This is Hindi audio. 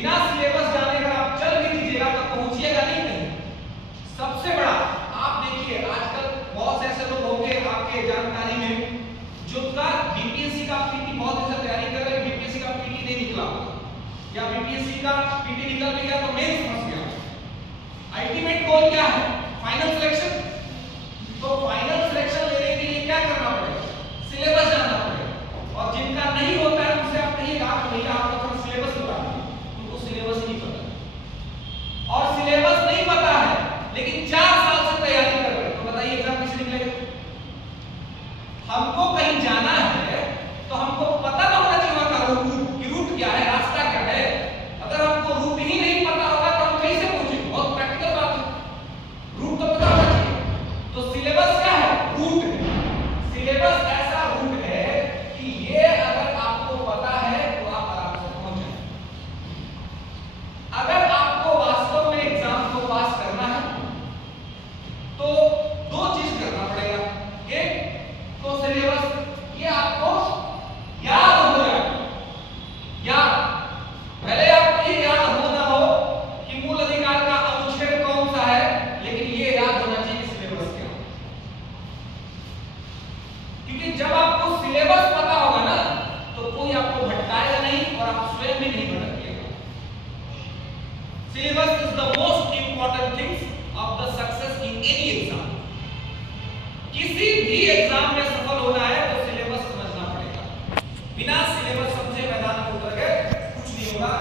बिना सिलेबस जाने अगर आप चल भी दीजिएगा तो पहुंचिएगा नहीं कहीं। सबसे बड़ा आप देखिए आजकल बहुत से ऐसे लोग होंगे आपके जानकारी में जो का बीपीएससी का पीटी बहुत ऐसा तैयारी कर रहे हैं, बीपीएससी का पीटी नहीं निकला या बीपीएससी का पीटी निकल भी गया तो मेंस फंस गया। अल्टीमेट गोल क्या है? Final selection. तो फाइनल सिलेक्शन लेने के लिए क्या करना पड़ेगा? सिलेबस जानना पड़ेगा। और जिनका नहीं होता है उनसे आप कहिएगा आप भैया आपको थोड़ा सिलेबस बता दीजिए, उनको सिलेबस ही नहीं पता। और सिलेबस नहीं पता है लेकिन 4 साल से तैयारी कर रहे हैं, तो बताइए एग्जाम कैसे निकलेगा? हमको कहीं जाना है तो हमको पता ना होना चाहिए वहां का रूट कि रूट क्या है, रास्ता क्या है। अगर हमको रूट ही नहीं पता होगा तो हम कैसे पहुंचेंगे? बहुत प्रैक्टिकल बात है, रूट तो पता होना चाहिए। तो सिलेबस क्या है? रूट है। सिलेबस ऐसा रूट है कि ये अगर आपको पता है तो आप आराम से पहुंच जाएंगे। अगर आपको वास्तव में एग्जाम को पास करना है तो 2 चीज करना पड़ेगा। एक तो सिलेबस ये आपको याद हो जाए। याद पहले आपको ये याद हो ना हो कि मूल अधिकार का अनुच्छेद कौन सा है, लेकिन ये याद होना चाहिए कि सिलेबस क्या है। क्योंकि जब आपको सिलेबस पता होगा ना तो कोई आपको भटकाएगा नहीं और आप स्वयं भी नहीं भटकिएगा। Syllabus is the most important things of the success in any exam. किसी भी एग्जाम में सफल होना है तो सिलेबस समझना पड़ेगा। बिना सिलेबस समझे मैदान में उतर गए कुछ नहीं होगा।